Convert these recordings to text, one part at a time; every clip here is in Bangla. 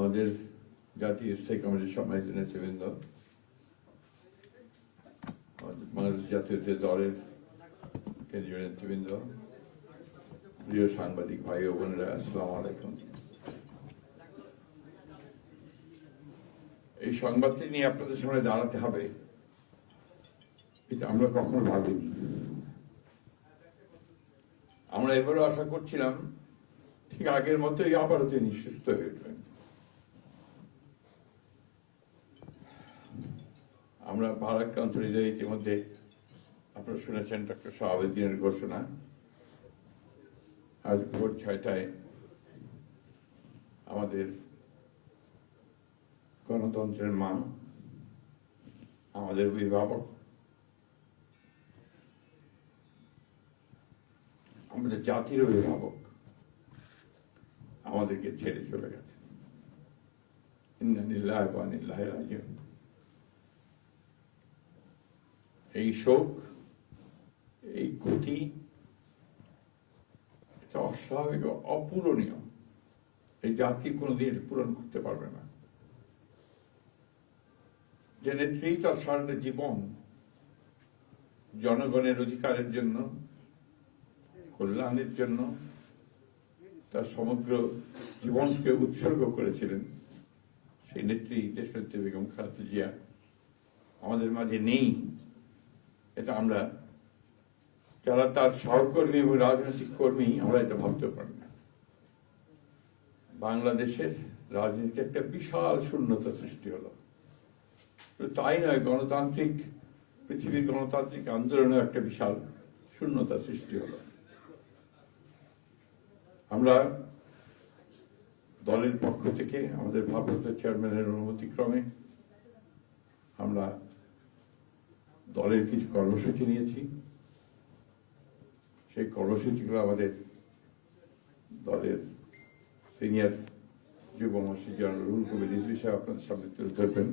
আমাদের জাতীয় স্থায়ী কমিটির সম্মানিত নেতৃবৃন্দ, বাংলাদেশ জাতীয় দলের কেন্দ্রীয় নেতৃবৃন্দ, প্রিয় সাংবাদিক ভাই ও বোনেরা, আসসালামু আলাইকুম। এই সংবাদটি নিয়ে আপনাদের সামনে দাঁড়াতে হবে, এটা আমরা কখনো ভাবিনি। আমরা এবারও আশা করছিলাম ঠিক আগের মতোই আবারও তিনি সুস্থ হয়ে উঠবেন। আমরা ভারাক্রান্ত হৃদয়ে ইতিমধ্যে আপনারা শুনেছেন ডক্টর শাহাবুদ্দিনের ঘোষণা। আজ ভোর 6টায় আমাদের গণতন্ত্রের মা, আমাদের অভিভাবক, আমাদের জাতির অভিভাবক আমাদেরকে ছেড়ে চলে গেছে। ইন্না লিল্লাহি ওয়া ইন্না ইলাইহি রাজিউন। এই শোক, এই ক্ষতি, এটা অস্বাভাবিক, অপূরণীয়। এই জাতি কোনোদিন পূরণ করতে পারবে না। যে নেত্রী তার সারাটা জীবন জনগণের অধিকারের জন্য, কল্যাণের জন্য তার সমগ্র জীবনকে উৎসর্গ করেছিলেন, সেই নেত্রী দেশনেত্রী বেগম খালেদা জিয়া আমাদের মাঝে নেই। এটা আমরা যারা তার সহকর্মী এবং রাজনৈতিক কর্মী, আমরা এটা ভাবতেও পারি না। বাংলাদেশের রাজনীতিতে একটা বিশাল শূন্যতা সৃষ্টি হলো। তাই নয়, পৃথিবীর গণতান্ত্রিক আন্দোলনে একটা বিশাল শূন্যতা সৃষ্টি হলো। আমরা দলের পক্ষ থেকে আমাদের ভারপ্রাপ্ত চেয়ারম্যানের অনুমতিক্রমে আমরা দলের কিছু কর্মসূচি নিয়েছি। সেই কর্মসূচিগুলো আমাদের দলের সিনিয়র যুব মহাসচিব জনাব রুহুল কবির রিজভী সাহেব আপনাদের সামনে তুলে ধরবেন।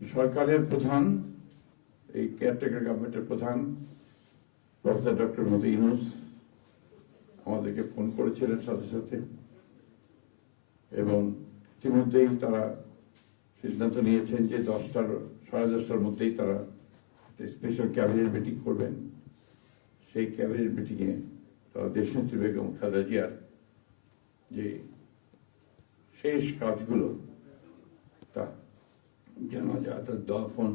সরকারের প্রধান, এই কেয়ারটেকার গভর্নমেন্টের প্রধান প্রফেসর ডক্টর মোহাম্মদ ইউনূস আমাদেরকে ফোন করেছিলেন সাথে সাথে, এবং ইতিমধ্যেই তারা সিদ্ধান্ত নিয়েছেন যে 10টার মধ্যেই তারা স্পেশাল ক্যাবিনেট মিটিং করবেন। সেই ক্যাবিনেট মিটিংয়ে তারা দেশনেত্রী বেগম খালেদা জিয়ার যে শেষ কাজগুলো, তা জানাজা, তার দাফন,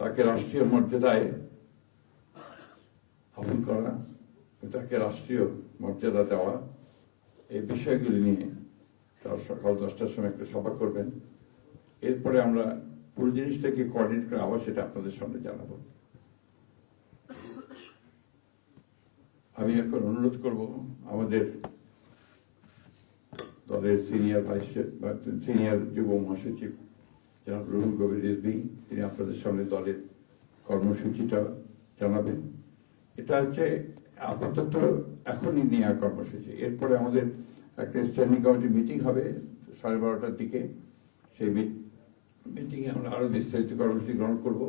তাকে রাষ্ট্রীয় মর্যাদায় দাফন করা, তাকে রাষ্ট্রীয় মর্যাদা দেওয়া, এই বিষয়গুলি নিয়ে তারা সকাল 10টার সময় একটা সভা করবেন। এরপরে আমরা পুরো জিনিসটাকে কোঅর্ডিনেট করে আবার সেটা আপনাদের সামনে জানাবো। আমি এখন অনুরোধ করব আমাদের দলের সিনিয়র যুব মহাসচিব জনাব রুহুল কবির রিজভী, তিনি আপনাদের সামনে দলের কর্মসূচিটা জানাবেন। এটা হচ্ছে আপাতত এখনই নেওয়া কর্মসূচি। এরপরে আমাদের একটা স্ট্যান্ডিং কমিটি মিটিং হবে 12:30টার দিকে। সেই মিটিংয়ে আমরা আরো বিস্তারিত কর্মসূচি গ্রহণ করব।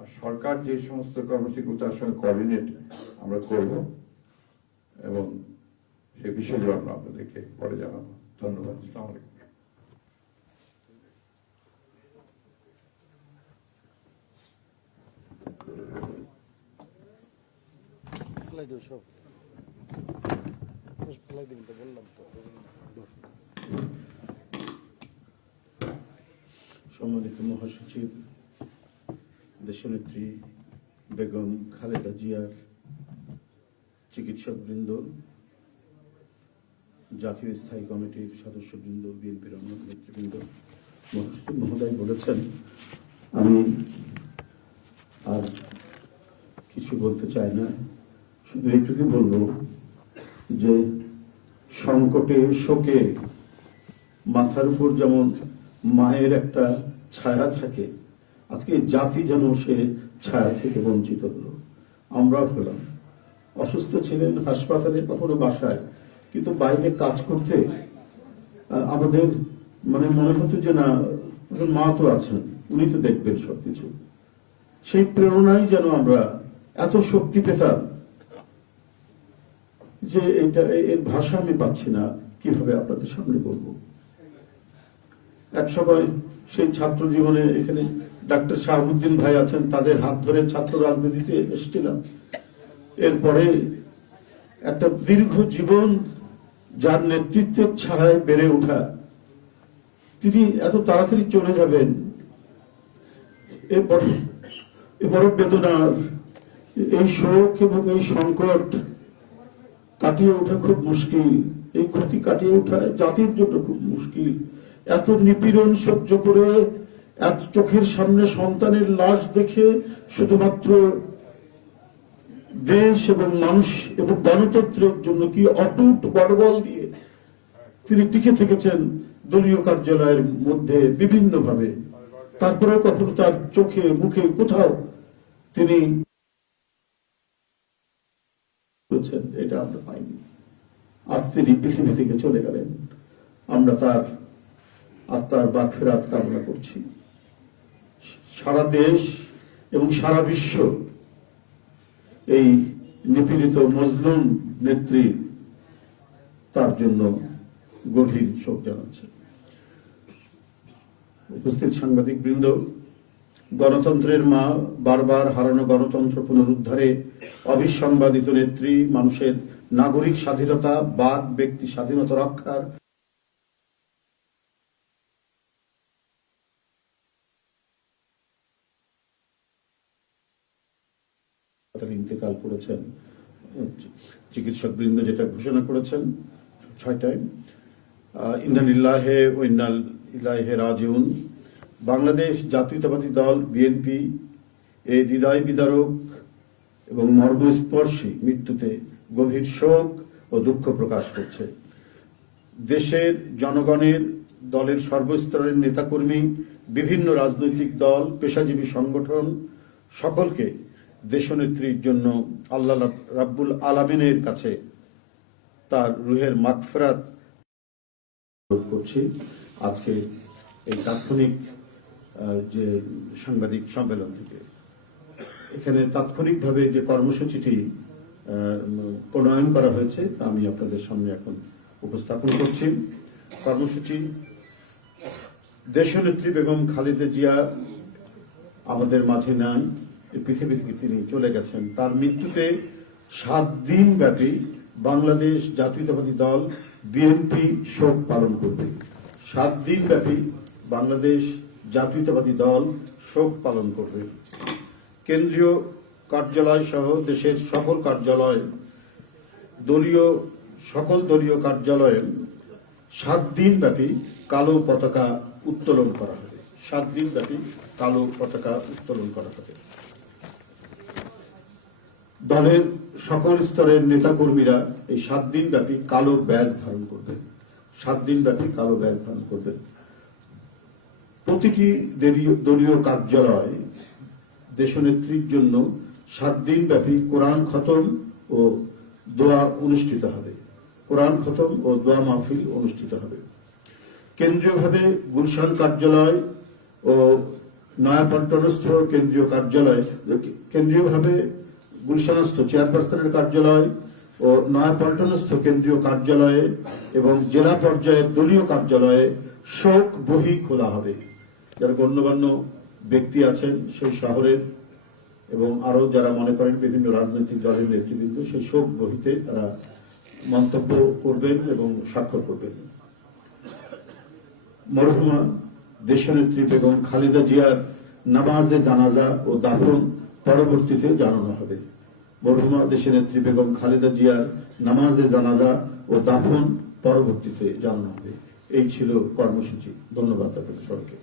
আর সরকার যে সমস্ত কর্মসূচিগুলো তার সঙ্গে কোঅর্ডিনেট আমরা করব, এবং সেই বিষয়গুলো আমরা আপনাদেরকে পরে জানাবো। ধন্যবাদ। আসসালামু আলাইকুম। সম্মানিত মহাসচিব, দেশনেত্রী বেগম খালেদা জিয়ার চিকিৎসকবৃন্দ, জাতীয় স্থায়ী কমিটির সদস্যবৃন্দ, বিএনপির অন্য নেতৃবৃন্দ, মহাসচিব মহোদয় বলেছেন, আমি আর কিছু বলতে চাই না। শুধু এইটুকু বলবো যে সংকটে, শোকে মাথার উপর যেমন মায়ের একটা ছায়া থাকে, আজকে জাতি যেন সে ছায়া থেকে বঞ্চিত হলো। আমরাও হলাম। অসুস্থ ছিলেন হাসপাতালে, কখনো বাসায়, কিন্তু বাইরে কাজ করতে আমাদের মনে হতো যে না, মা তো আছেন, উনি তো দেখবেন সবকিছু। সেই প্রেরণাই যেন আমরা এত শক্তি পেতাম যে এটা, এর ভাষা আমি পাচ্ছি না। কিভাবে আপনাদের সামনে বলবো। এক সময় সেই ছাত্র জীবনে এখানে ডাক্তার শাহাবুদ্দিন ভাই আছেন, তাদের হাত ধরে ছাত্র রাজনীতিতে এসেছিলাম। এরপরে একটা দীর্ঘ জীবন যার নেতৃত্বের ছায়ায় বেড়ে ওঠা, তিনি এত তাড়াতাড়ি চলে যাবেন, এ বড় বেদনার। এই শোক এবং এই সংকট কাটিয়ে ওঠা খুব মুশকিল, এই ক্ষতি কাটিয়ে ওঠা জাতির জন্য খুব মুশকিল। এত নিপীড়ন সহ্য করে, এত চোখের সামনে সন্তানের লাশ দেখে শুধুমাত্র দেশ এবং মানুষ এবং গণতন্ত্রের জন্য কি অটুট বড়বল দিয়ে তিনি টিকে থেকেছেন দলীয় কার্যালয়ের মধ্যে বিভিন্ন ভাবে। তারপরেও কখনো তার চোখে মুখে কোথাও তিনি এটা আমরা পাইনি। আজ তিনি পৃথিবী থেকে চলে গেলেন, আমরা তার আত্মার মাগফিরাত কামনা করছি। সারা দেশ এবং সারা বিশ্ব এই নিপীড়িত মজলুম নেত্রী তার জন্য গভীর শোক জানাচ্ছে। উপস্থিত সাংবাদিক বৃন্দ, গণতন্ত্রের মা, বারবার হারানো গণতন্ত্র পুনরুদ্ধারে অবিসংবাদিত নেত্রী, মানুষের নাগরিক স্বাধীনতা, বাক ব্যক্তি স্বাধীনতা রক্ষার ইন্তেকাল করেছেন। চিকিৎসক বৃন্দ যেটা ঘোষণা করেছেন 6টায়, ইন্না লিল্লাহি ওয়া ইন্না ইলাইহি রাজিউন। বাংলাদেশ জাতীয়তাবাদী দল বিএনপি এই হৃদয় বিদারক এবং মর্মস্পর্শী মৃত্যুতে গভীর শোক ও দুঃখ প্রকাশ করছে। দেশের জনগণের, দলের সর্বস্তরের নেতাকর্মী, বিভিন্ন রাজনৈতিক দল, পেশাজীবী সংগঠন সকলকে দেশনেত্রীর জন্য আল্লাহ রাব্বুল আলামিনের কাছে তার রুহের মাগফিরাত করছি। আজকে এই তাৎক্ষণিক যে সাংবাদিক সম্মেলন থেকে এখানে তাৎক্ষণিকভাবে যে কর্মসূচিটি প্রণয়ন করা হয়েছে তা আমি আপনাদের সামনে এখন উপস্থাপন করছি। কর্মসূচি: দেশনেত্রী বেগম খালেদা জিয়া আমাদের মাঝে নাই, পৃথিবী থেকে তিনি চলে গেছেন। তার মৃত্যুতে 7 দিন ব্যাপী বাংলাদেশ জাতীয়তাবাদী দল বিএনপি শোক পালন করবে। 7 দিন ব্যাপী বাংলাদেশ জাতীয়তাবাদী দল শোক পালন করবে। কেন্দ্রীয় কার্যালয় সহ দেশের সকল কার্যালয়, সকল দলীয় কার্যালয়ে 7 দিন ব্যাপী কালো পতাকা উত্তোলন করা হবে। 7 দিন ব্যাপী কালো পতাকা উত্তোলন করা হবে। দলের সকল স্তরের নেতাকর্মীরা এই 7 দিন ব্যাপী কালো ব্যাজ ধারণ করবেন। 7 দিন ব্যাপী কালো ব্যাজ ধারণ করবেন। প্রতিটি দলীয় কার্যালয় দেশনেত্রীর জন্য 7 দিন ব্যাপী কোরআন খতম ও দোয়া অনুষ্ঠিত হবে। কোরআন খতম ও দোয়া মাহফিল অনুষ্ঠিত হবে। কেন্দ্রীয়ভাবে গুলশান কার্যালয় ও নয়াপল্টনস্থ কেন্দ্রীয় কার্যালয়, কেন্দ্রীয়ভাবে গুলশানস্থ চেয়ারপারসনের কার্যালয় ও নয়াপল্টনস্থ কেন্দ্রীয় কার্যালয়ে এবং জেলা পর্যায়ের দলীয় কার্যালয়ে শোক বহি খোলা হবে। যারা গণ্যমান্য ব্যক্তি আছেন সেই শহরের এবং আরো যারা মনে করেন বিভিন্ন রাজনৈতিক দলের নেতৃবৃন্দ, সেই শোক বহিতে তারা মন্তব্য করবেন এবং স্বাক্ষর করবেন। মরহুমা দেশনেত্রী বেগম খালেদা জিয়ার নামাজে জানাজা ও দাফন পরবর্তীতে জানানো হবে। মরহুমা দেশনেত্রী বেগম খালেদা জিয়ার নামাজে জানাজা ও দাফন পরবর্তীতে জানানো হবে। এই ছিল কর্মসূচি। ধন্যবাদ আপনাদের সবাইকে।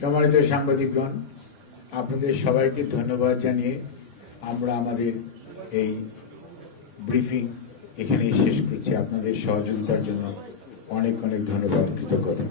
সম্মানিত সাংবাদিকগণ, আপনাদের সবাইকে ধন্যবাদ জানিয়ে আমরা আমাদের এই ব্রিফিং এখানে শেষ করছি। আপনাদের সহযোগিতার জন্য অনেক অনেক ধন্যবাদ, কৃতজ্ঞতা।